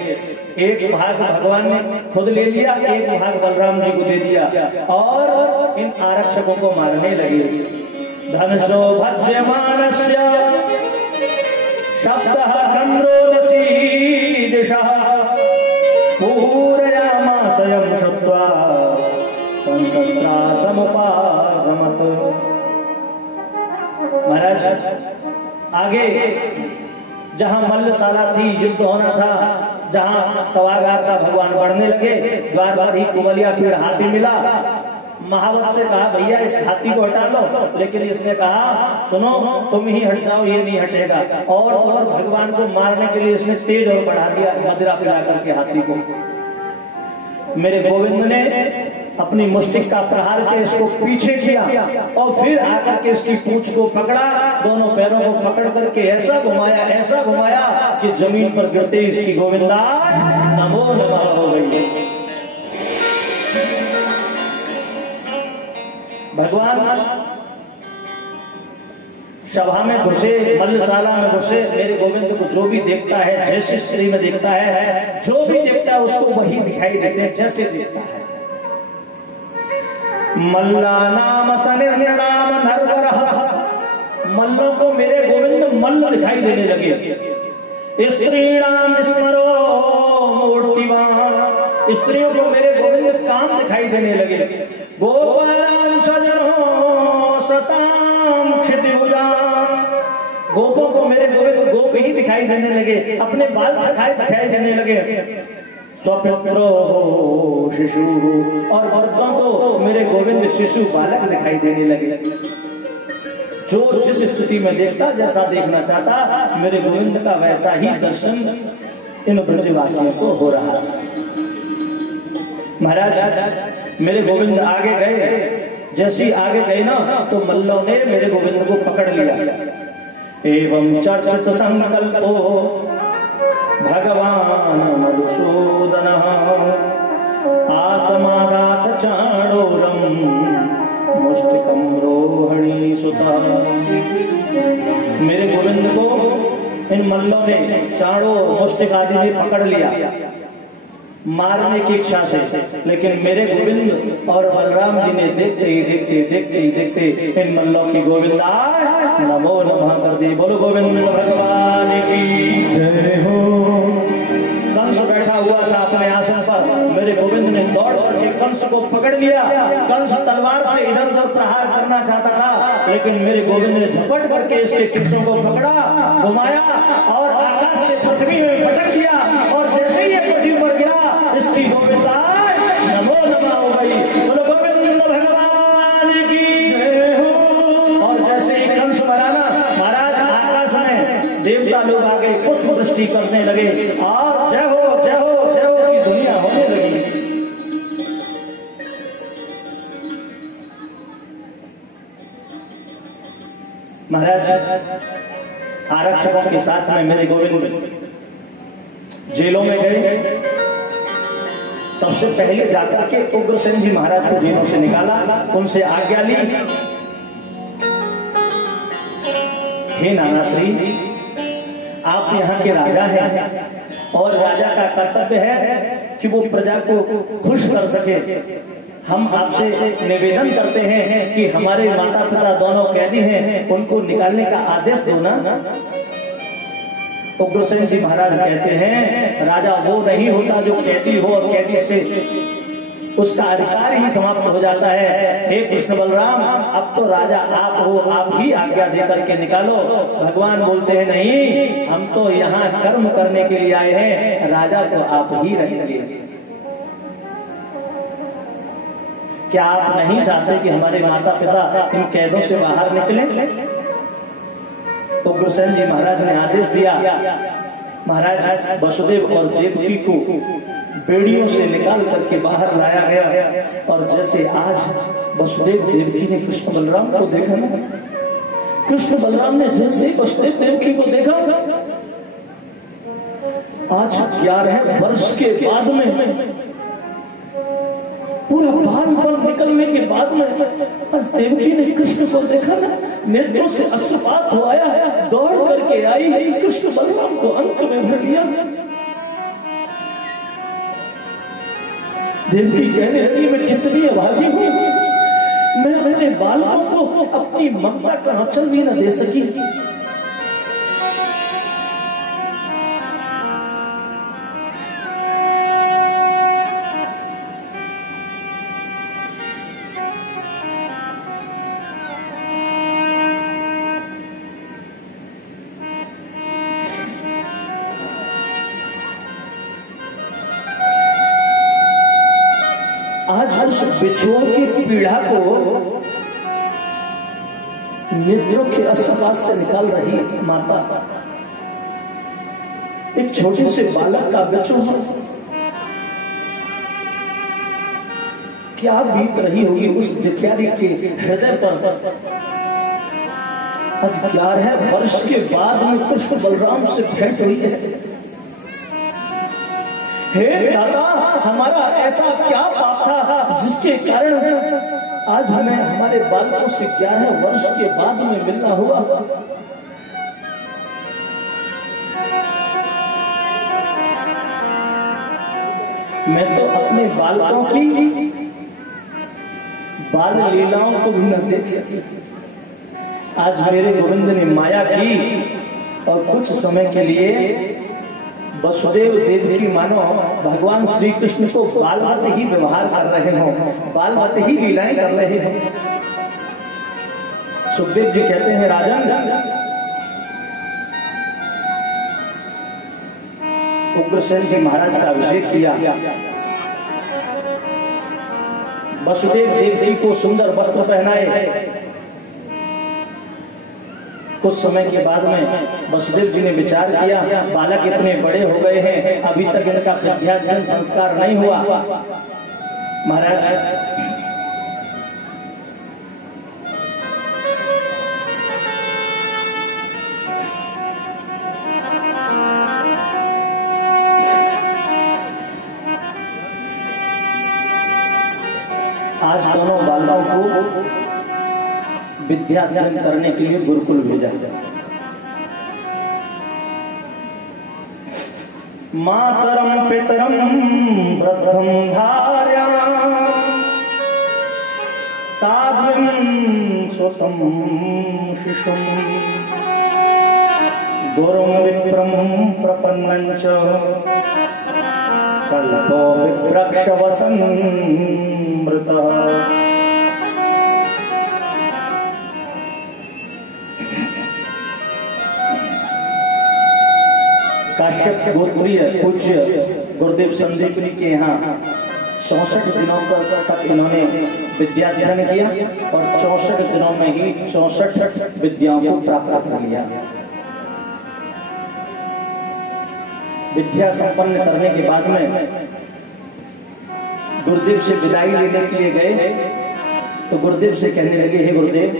एक भाग भगवान ने खुद ले लिया, एक भाग बलराम जी को दे दिया और इन आरक्षकों को मारने लगे। धनुषो भज्यमानस्य शब्दः खण्डोदसी दिशः पूरयामास यं श्रुत्वा कंसस्त्रासमुपागमत्। महाराज आगे जहां मल्लशाला थी, युद्ध होना था, जहां सभागार का भगवान बढ़ने लगे, द्वार पर ही कुबलिया पेड़ हाथी मिला। महावत से कहा भैया इस हाथी को हटा लो, लेकिन इसने कहा सुनो तुम ही हट जाओ, ये नहीं हटेगा। और भगवान को मारने के लिए इसने तेज और बढ़ा दिया, मदिरा पिला करके हाथी को। मेरे गोविंद ने अपनी मुष्टिक का प्रहार के इसको पीछे किया और फिर आकर के इसकी पूंछ को पकड़ा, दोनों पैरों को पकड़ करके ऐसा घुमाया कि जमीन पर गिरते इसकी गोविंदा नमो नमः हो गई। भगवान सभा में घुसे, मल्लशाला में घुसे, मेरे गोविंद को जो भी देखता है, जैसे स्त्री में देखता है, जो भी देखता है उसको वही दिखाई देते हैं जैसे देखता है। मल्ला नाम सनिर्णाम नरवरः, मल्लों को मेरे गोविंद मल्ल दिखाई देने लगे। स्त्रीणाम स्मरो मूर्तिवान, स्त्रियों को मेरे गोविंद काम दिखाई देने लगे। गोपालां सजनो सताम क्षितिभुजां, गोपों को मेरे गोविंद गोप ही दिखाई देने लगे, अपने बाल सखाए दिखाई देने लगे। स्वपुत्रो शिशु, और वृद्धों को मेरे गोविंद शिशु बालक दिखाई देने लगे। जो जिस स्थिति में देखता, जैसा देखना चाहता, मेरे गोविंद का वैसा ही दर्शन इन ब्रजवासियों को हो रहा। महाराज मेरे गोविंद आगे गए, जैसी आगे गए ना तो मल्लों ने मेरे गोविंद को पकड़ लिया। एवं चर्चित संकल्पो भगवान मधुसूदन आसमागात चाणूरम मुष्टिकम रोहिणी सुता। मेरे गोविंद को इन मल्लों ने चाणो मुष्टिक आदि ने पकड़ लिया मारने की इच्छा से, लेकिन मेरे गोविंद और बलराम जी ने देखते ही देखते इन मल्लों की गोविंदा नमो नमः कर दी। बोलो गोविंद भगवान की जय हो। कंस बैठा हुआ था अपने आसन पर, मेरे गोविंद ने दौड़ करके कंस को पकड़ लिया। कंस तलवार से इधर उधर प्रहार करना चाहता था, लेकिन मेरे गोविंद ने झपट करके इसके केशों को पकड़ा, घुमाया और आकाश से पृथ्वी में पटक दिया। और जैसे ही पृथ्वी पर गिरा, इसकी गोविंदा नमो नमः हो गई। बोलो गोविंद भगवान की जय हो। और जैसे ही कंस मरा ना, महाराज आकाश में देवता लोग आ गए, पुष्प वृष्टि करने लगे और जय हो जय हो जय हो की दुनिया होने लगी। महाराज आरक्षकों के साथ में मेरे गोविंद जेलों में गए। सबसे पहले जाकर के उग्रसेन जी महाराज को जेलों से निकाला, उनसे आज्ञा ली, हे नाना श्री, आप यहाँ के राजा हैं और राजा का कर्तव्य है कि वो प्रजा को खुश कर सके। हम आपसे निवेदन करते हैं कि हमारे माता पिता दोनों कैदी हैं, उनको निकालने का आदेश दो ना। उग्रसेन जी महाराज कहते हैं, राजा वो नहीं होता जो कैदी हो और कैदी से उसका अधिकार ही समाप्त हो जाता है। हे कृष्ण बलराम, अब तो राजा आप हो, आप ही आज्ञा देकर के निकालो। भगवान बोलते हैं, नहीं, हम तो यहाँ कर्म करने के लिए आए हैं, राजा तो आप ही रहेंगे। क्या आप नहीं चाहते कि हमारे माता पिता इन कैदों से बाहर निकले? उग्रसेन जी महाराज ने आदेश दिया। महाराज वसुदेव और देवकी को बेड़ियों से निकाल करके बाहर लाया गया। और जैसे आज वसुदेव देवकी ने कृष्ण बलराम को देखा ना, कृष्ण बलराम ने जैसे वसुदेव देवकी को देखा, आज 11 वर्ष के बाद में, पूरा बालपन निकलने के बाद में, आज देवकी ने कृष्ण को देखा ना, नेत्रों से अश्रुपात हो आया, दौड़ करके आई, कृष्ण बलराम को अंक में भर लिया। देवकी कहने लगी, मैं कितनी अभागी हूँ, मैं अपने बालकों को अपनी ममता का आंचल भी न दे सकी। आज उस बिछुओं की पीड़ा को नेत्रों के अश्रुपात से निकाल रही माता, एक छोटे से बालक का बिछुआ क्या बीत रही होगी उस भिखारी के हृदय पर। आज 11 वर्ष के बाद में कृष्ण बलराम से भेंट हुई है। हे दादा, हमारा ऐसा क्या पाप था जिसके कारण आज हमें हमारे बालकों से 11 वर्ष के बाद में मिलना हुआ? मैं तो अपने बालकों की बाल लीलाओं को भी न देख सकी। आज मेरे गोविंद ने माया की और कुछ समय के लिए वसुदेव देवकी मानो भगवान श्री कृष्ण को बालवत ही व्यवहार कर रहे हो, बालवत ही लीलाएं कर रहे हैं। सुखदेव जी कहते हैं, राजन, उग्रसेन जी महाराज का अभिषेक किया। वसुदेव देवकी को सुंदर वस्त्र पहनाए। कुछ समय के बाद में वसुदेव जी ने विचार किया, बालक इतने बड़े हो गए हैं, अभी तक इनका विद्याध्ययन संस्कार नहीं हुआ। महाराज आज दोनों बालकों को विद्या अध्ययन करने के लिए गुरुकुल भेजा। मातरम पितरम वृद्धम धार्या साध्वीं सुतं शिशुं गुरुं विप्रं प्रपन्नं च कल्पो विप्रक्षवसन्मृतः। काश्यप गोत्रीय पूज्य गुरुदेव संदीपनी के यहाँ 64 दिनों तक इन्होंने विद्याध्ययन किया और 64 दिनों में ही 64 विद्याओं को प्राप्त कर लिया। विद्या संपन्न करने के बाद में गुरुदेव से विदाई लेने के लिए गए तो गुरुदेव से कहने लगे, हे गुरुदेव,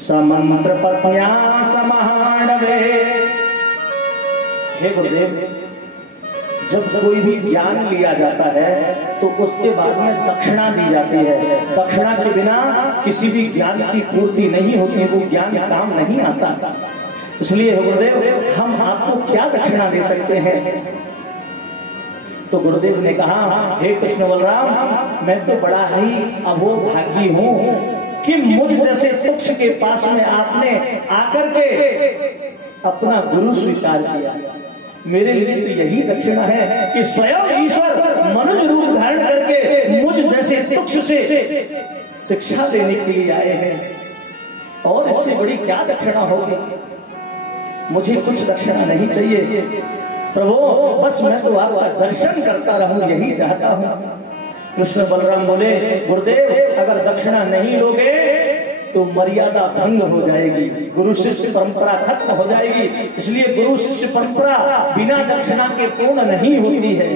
समंत्र पत्न्या समाहणवे। हे गुरुदेव, जब कोई भी ज्ञान लिया जाता है तो उसके बाद में दक्षिणा दी जाती है। दक्षिणा के बिना किसी भी ज्ञान की पूर्ति नहीं होती, वो ज्ञान काम नहीं आता। इसलिए गुरुदेव, हम आपको क्या दक्षिणा दे सकते हैं? तो गुरुदेव ने कहा, हे कृष्ण बलराम, मैं तो बड़ा ही अभोभागी हूँ कि मुझ जैसे तुक्ष के पास में आपने आकर के अपना गुरु स्वीकार किया। मेरे लिए तो यही दक्षिणा है कि स्वयं ईश्वर मनुष्य रूप धारण करके मुझ जैसे तुक्ष से शिक्षा देने के लिए आए हैं, और इससे बड़ी क्या दक्षिणा होगी? मुझे कुछ दक्षिणा नहीं चाहिए प्रभु, बस मैं तो आपका दर्शन करता रहूं, यही चाहता हूं। कृष्ण बलराम बोले, गुरुदेव, अगर दक्षिणा नहीं लोगे तो मर्यादा भंग हो जाएगी, गुरु शिष्य परंपरा खत्म हो जाएगी। इसलिए गुरु शिष्य परंपरा बिना दक्षिणा के पूर्ण नहीं होती है।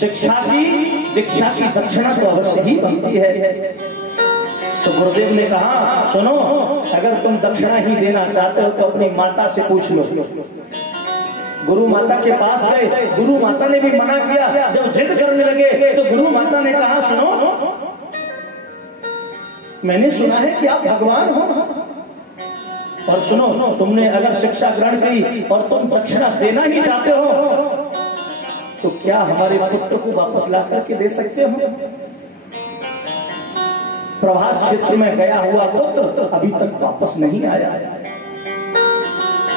शिक्षा की, दीक्षा की दक्षिणा तो अवश्य ही बनती है। तो गुरुदेव ने कहा, सुनो, अगर तुम दक्षिणा ही देना चाहते हो तो अपनी माता से पूछ लो। गुरु माता के पास गए, गुरु माता ने भी मना किया। जब जिद करने लगे तो गुरु माता ने कहा, सुनो, मैंने सुना है कि आप भगवान हो, और सुनो, तुमने अगर शिक्षा ग्रहण की और तुम दक्षिणा देना ही चाहते हो तो क्या हमारे पुत्र को वापस ला करके दे सकते हो? प्रभास क्षेत्र में गया हुआ पुत्र अभी तक वापस नहीं आया।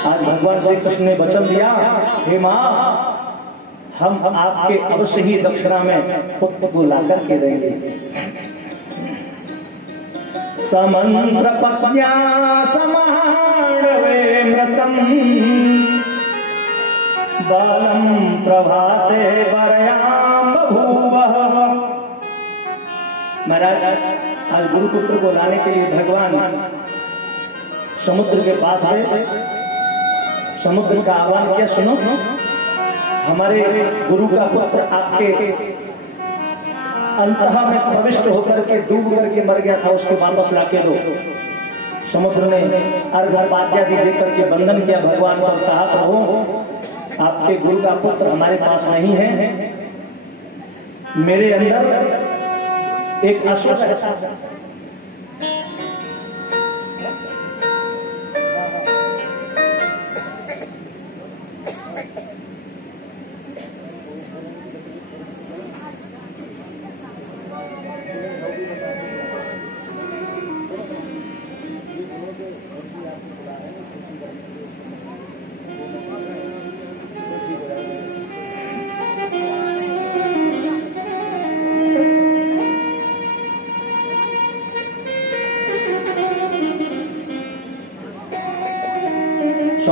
आज भगवान श्री कृष्ण ने वचन दिया, हे मां, हम आपके अवश्य ही दक्षिणा में पुत्र को ला करके देंगे। समंत्र पत्न्या समाहणवे मृतम् बालम प्रभासे वरयाम बभूवः। महाराज, आज गुरुपुत्र को लाने के लिए भगवान समुद्र के पास गए, समुद्र का आह्वान किया, सुनो, हमारे गुरु का पुत्र आपके अंतः में प्रविष्ट होकर के डूब करके मर गया था, उसको वापस लाके दो। समुद्र ने अर्घ पाद्यादि देकर के बंधन किया भगवान पर, कहा, प्रभु, आपके गुरु का पुत्र हमारे पास नहीं है, मेरे अंदर एक असुर रहता है।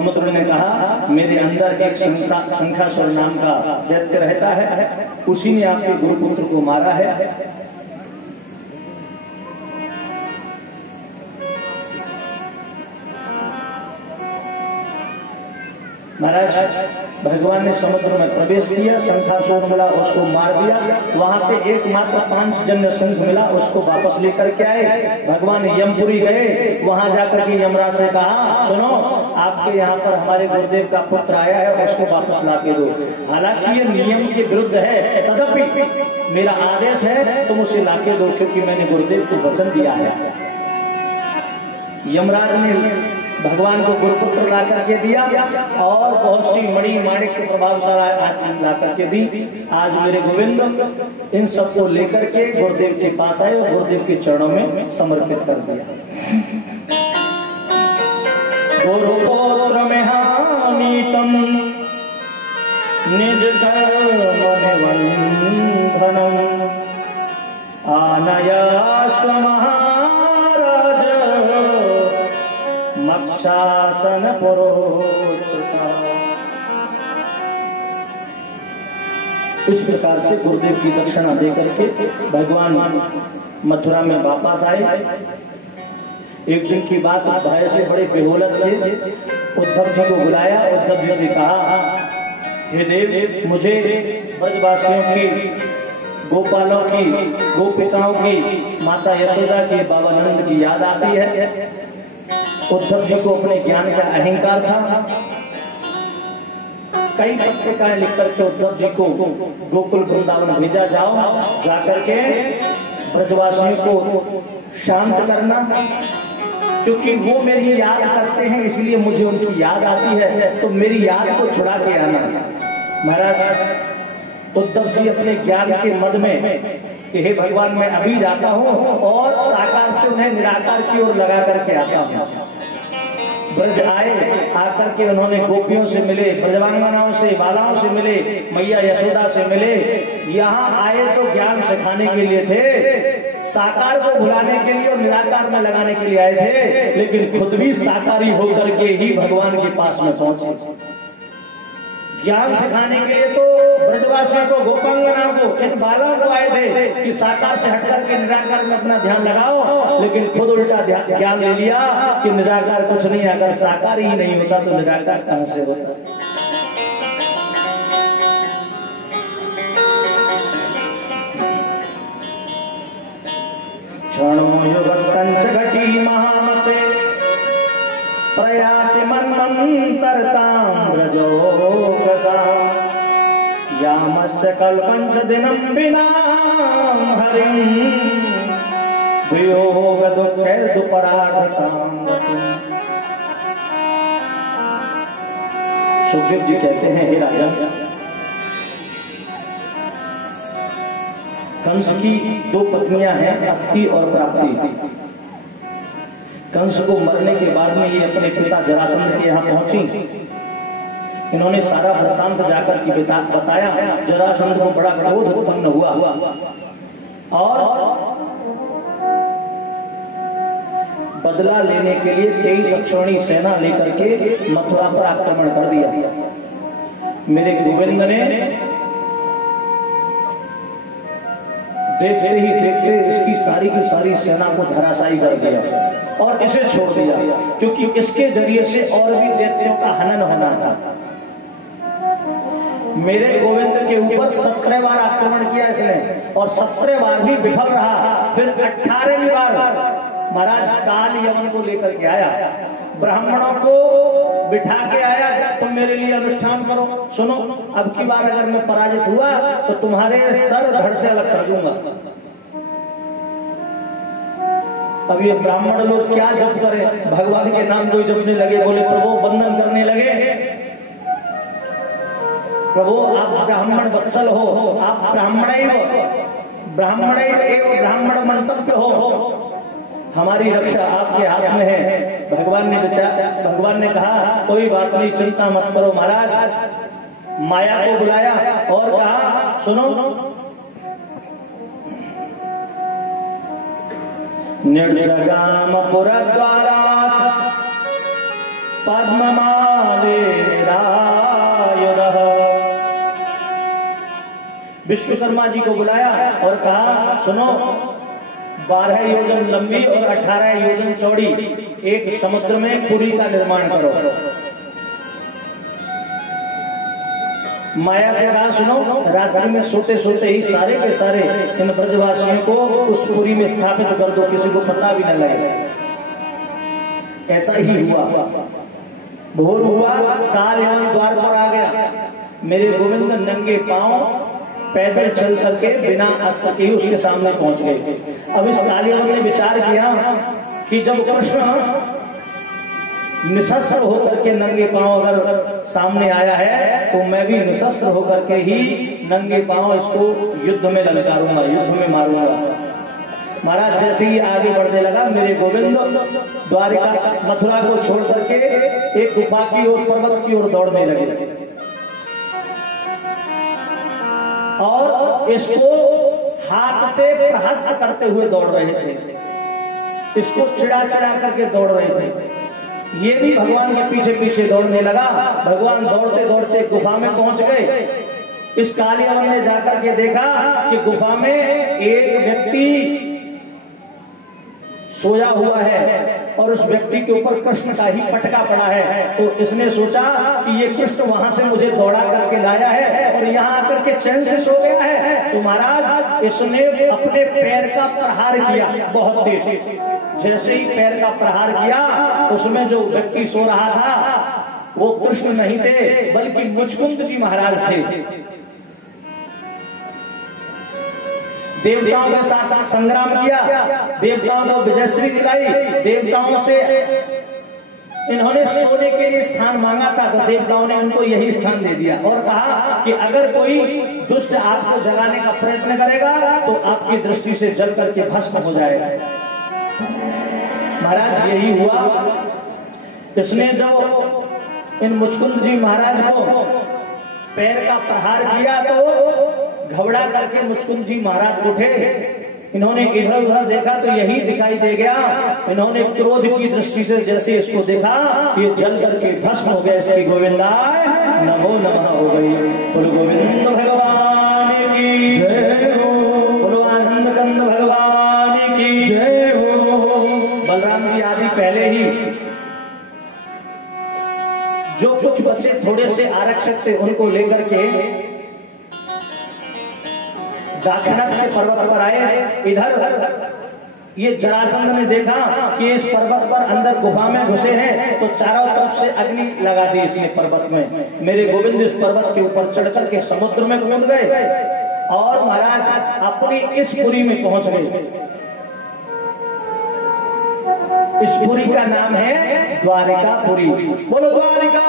समुद्र ने कहा मेरे अंदर एक शंखासुर नाम का दैत्य रहता है, उसी ने आपके गुरुपुत्र को मारा है। महाराज भगवान ने समुद्र में प्रवेश किया, शंखासुर मिला, उसको मार दिया। वहां से एकमात्र पांचजन्य शंख मिला, उसको वापस लेकर के आए। भगवान यमपुरी गए, वहां जाकर के यमराज से कहा सुनो, आपके यहाँ पर हमारे गुरुदेव का पुत्र आया है, उसको वापस ला के दो। हालांकि ये नियम के विरुद्ध है, तथापि मेरा आदेश है तुम उसे ला के दो, क्योंकि मैंने गुरुदेव को वचन दिया है। यमराज ने भगवान को गुरुपुत्र ला करके दिया और बहुत सी मणि माणिक के प्रभावशाली ला करके दी। आज मेरे गोविंद इन सब को लेकर के गुरुदेव के पास आए और गुरुदेव के चरणों में समर्पित कर दिया। गुरुपुत्र में हानितम निज कर्म निबंधनम आनया स्वमहाराज मक्षासन पुरोष्टता। इस प्रकार से गुरुदेव की दक्षिणा देकर के भगवान मथुरा में वापस आए। एक दिन की बात, भय से बड़े बेहोलत थे। उद्धव जी को बुलाया, उद्धव जी से कहा हे देव, मुझे ब्रजवासियों की, गोपालों की, गोपिकाओं की, माता यशोदा की, बाबा नंद की याद आती है। उद्धव जी को अपने ज्ञान का अहंकार था। कई पत्रिकाएं लिख करके उद्धव जी को गोकुल वृंदावन भेजा, जाओ जाकर के ब्रजवासियों को शांत करना, क्योंकि वो मेरी याद करते हैं, इसलिए मुझे उनकी याद आती है, तो मेरी याद को छुड़ा के आना। महाराज उद्धव जी अपने ज्ञान के मद में कि हे भगवान, मैं अभी जाता हूँ और साकार से उन्हें निराकार की ओर लगा करके आता हूँ। ब्रज आए, आकर के उन्होंने गोपियों से मिले, ब्रजवांगनाओं से, बालाओं से मिले, मैया यशोदा से मिले। यहाँ आए तो ज्ञान सिखाने के लिए थे, साकार को भुलाने के लिए और निराकार में लगाने के लिए आए थे, लेकिन खुद भी साकारी होकर के ही भगवान के पास में पहुंचे। ज्ञान सिखाने के लिए तो ब्रजवासियों को, गोपांगनाओं को, इन बालों को आए थे कि साकार से हटकर के निराकार में अपना ध्यान लगाओ, लेकिन खुद उल्टा ज्ञान ले लिया कि निराकार कुछ नहीं, अगर साकार ही नहीं होता तो निराकार कहां से होता। क्षणो युवतंच घटी महामते प्रयाति मन्वन्तरतां व्रजोकसा यामश्च कल्पञ्च दिनं विना हरिं वियोग दुःखैर्दुपराधतां गतिम्। सुखदेव जी कहते हैं, हे राजन, कंस की दो पत्नियां हैं, अस्ति और प्राप्ति। कंस को मरने के बाद में ये अपने पिता जरासंध के यहाँ पहुंची। इन्होंने सारा वृत्तांत जाकर के बताया। जरासंध को बड़ा क्रोध उत्पन्न हुआ और बदला लेने के लिए 23 अक्षौणी सेना लेकर के मथुरा पर आक्रमण कर दिया। मेरे गोविंद ने देखते ही देखते इसकी सारी की सारी सेना को धराशायी कर दिया और इसे छोड़ दिया, क्योंकि इसके जरिए से और भी दैत्यों का हनन होना था। मेरे गोविंद के ऊपर 17 बार आक्रमण किया इसने और 17 बार भी विफल रहा। फिर 18वीं बार महाराज काल यमन को लेकर के आया, ब्राह्मणों को बिठा के आया, तुम मेरे लिए अनुष्ठान करो। सुनो, अब की बार अगर मैं पराजित हुआ तो तुम्हारे सर धड़ से अलग कर दूंगा। अब ये ब्राह्मण लोग क्या जप करें, भगवान के नाम को जपने लगे। बोले प्रभु, वंदन करने लगे, प्रभु आप ब्राह्मण वत्सल हो, आप ब्राह्मण ब्राह्मण मंतव्य हो, हमारी रक्षा आपके हाथ में है। भगवान ने कहा कोई बात नहीं, चिंता मत करो महाराज। माया को बुलाया और कहा सुनो, निर्जगाम पुरद्वारा पद्ममाले रायुधः। विश्वकर्मा जी को बुलाया और कहा सुनो, 12 योजन लंबी और 18 योजन चौड़ी एक समुद्र में पुरी का निर्माण करो। माया से कहा सुनो, रात्रि में सोते सोते ही सारे के सारे इन ब्रजवासियों को उस पुरी में स्थापित कर दो, किसी को पता भी न लगे। ऐसा ही हुआ। भोर हुआ, काल यमन द्वार पर आ गया। मेरे गोविंद नंगे पांव पैदल चल करके बिना अस्त्र के उसके सामने पहुंच गए। अब इस काल यमन ने विचार किया कि जब कृष्ण निशस्त्र होकर के नंगे पांव अगर सामने आया है तो मैं भी निशस्त्र होकर के ही नंगे पांव इसको युद्ध में ललकारूंगा, युद्ध में मारूंगा। महाराज जैसे ही आगे बढ़ने लगा, मेरे गोविंद द्वारिका मथुरा को छोड़ करके एक गुफा की ओर, पर्वत की ओर दौड़ने लगे और इसको हाथ से प्रहस्त करते हुए दौड़ रहे थे, इसको चिड़ा चिड़ा करके दौड़ रहे थे। ये भी भगवान के पीछे पीछे दौड़ने लगा। भगवान दौड़ते दौड़ते गुफा में पहुंच गए। इस काली यमन ने जाकर के देखा कि गुफा में एक व्यक्ति सोया हुआ है और उस व्यक्ति के ऊपर कृष्ण का ही पटका पड़ा है। तो इसने सोचा कि ये कृष्ण वहां से मुझे दौड़ा करके लाया है और यहाँ आकर के चैन से सो गया है। तो महाराज इसने अपने पैर का प्रहार किया बहुत तेज। जैसे ही पैर का प्रहार किया, उसमें जो व्यक्ति सो रहा था वो कृष्ण नहीं थे बल्कि मुचकुंद जी महाराज थे। देवताओं के साथ संग्राम किया, देवताओं को विजयश्री दिलाई, देवताओं से इन्होंने सोने के लिए स्थान मांगा था तो देवताओं ने उनको यही स्थान दे दिया और कहा कि अगर कोई दुष्ट आपको जगाने का प्रयत्न करेगा तो आपकी दृष्टि से जल करके भस्म हो जाएगा। महाराज यही हुआ। इसने जो इन मुचकुंद जी महाराज को पैर का प्रहार किया तो घबरा करके मुचकुंद जी महाराज उठे। इन्होंने इधर उधर देखा तो यही दिखाई दे गया। इन्होंने क्रोध की दृष्टि से जैसे इसको देखा, ये जल करके भस्म हो गया। इसकी गोविंदाय नमो नमः हो गई। बोलो गोविंद भगवान की जय हो, बोलो आनंद कंद भगवान की जय हो। बलराम जी आदि पहले ही जो कुछ बच्चे थोड़े से आरक्षक थे उनको लेकर के दाक्षिणात्य के पर्वत पर आए। इधर ये जरासंध ने देखा कि इस पर्वत पर अंदर गुफा में घुसे हैं तो चारों तरफ से अग्नि लगा दी इसने पर्वत में। मेरे गोविंद इस पर्वत के ऊपर चढ़ करके समुद्र में कूद गए और महाराज अपनी इस पुरी में पहुंच गए। इस पुरी का नाम है द्वारिका पुरी। बोलो द्वारिका